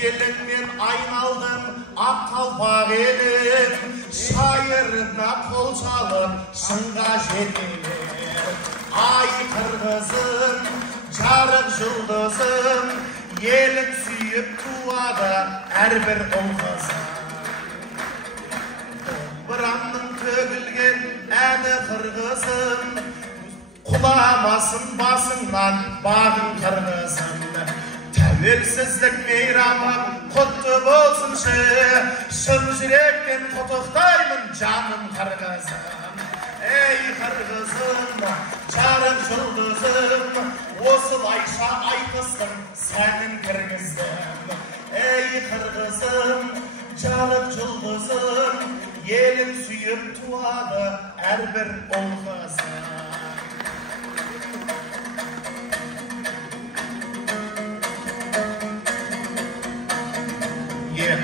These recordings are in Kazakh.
Еліңмен айналдым ақ қалпақ елім, шайырына қол салып шыңға жетелер. Ай қырғызым, жарық жұлдызым, елін сүйіп туады әрбір ұл қызым. Домбырамның төгілген әні қырғызым, құламасын басыңнан бағың қырғызым. Тәуелсіздік мейрамым құтты болсыншы, шын жүректен құттықтаймын жаным қырғызым. Ей қырғызым, жарық жұлдызым, осылайша айтыстың сәнін кіргіздім. Ей қырғызым, жарық жұлдызым, елін сүйіп туады әрбір ұл қызым.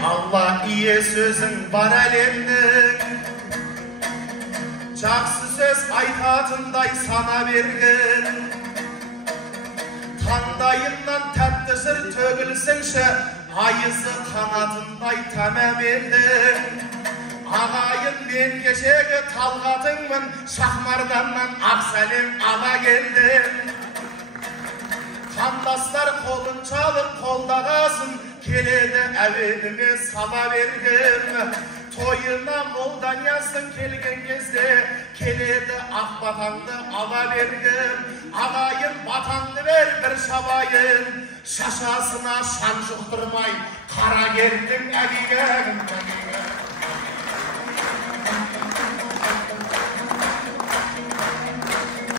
Алла ие сөзің бар әлемнің, жақсы сөз айтатындай сана берген. Таңдайымнан тәтті жыр төгілсінші, айызы қанатындай тәмам елдің. Ағайын мен кешегі талғатыңмын, шахмарданнан ақ сәлем ала келдім. Қандастар қолын çalып қолдағасын, келеді әуеніме сала бергім. Тойына молданиясың келген кезде, келеді ақ батаңды ала бергім. Ағайын батаңды бер бір шабайын, шашасына шаң жұқтырмай, қара кердің әбигәгін.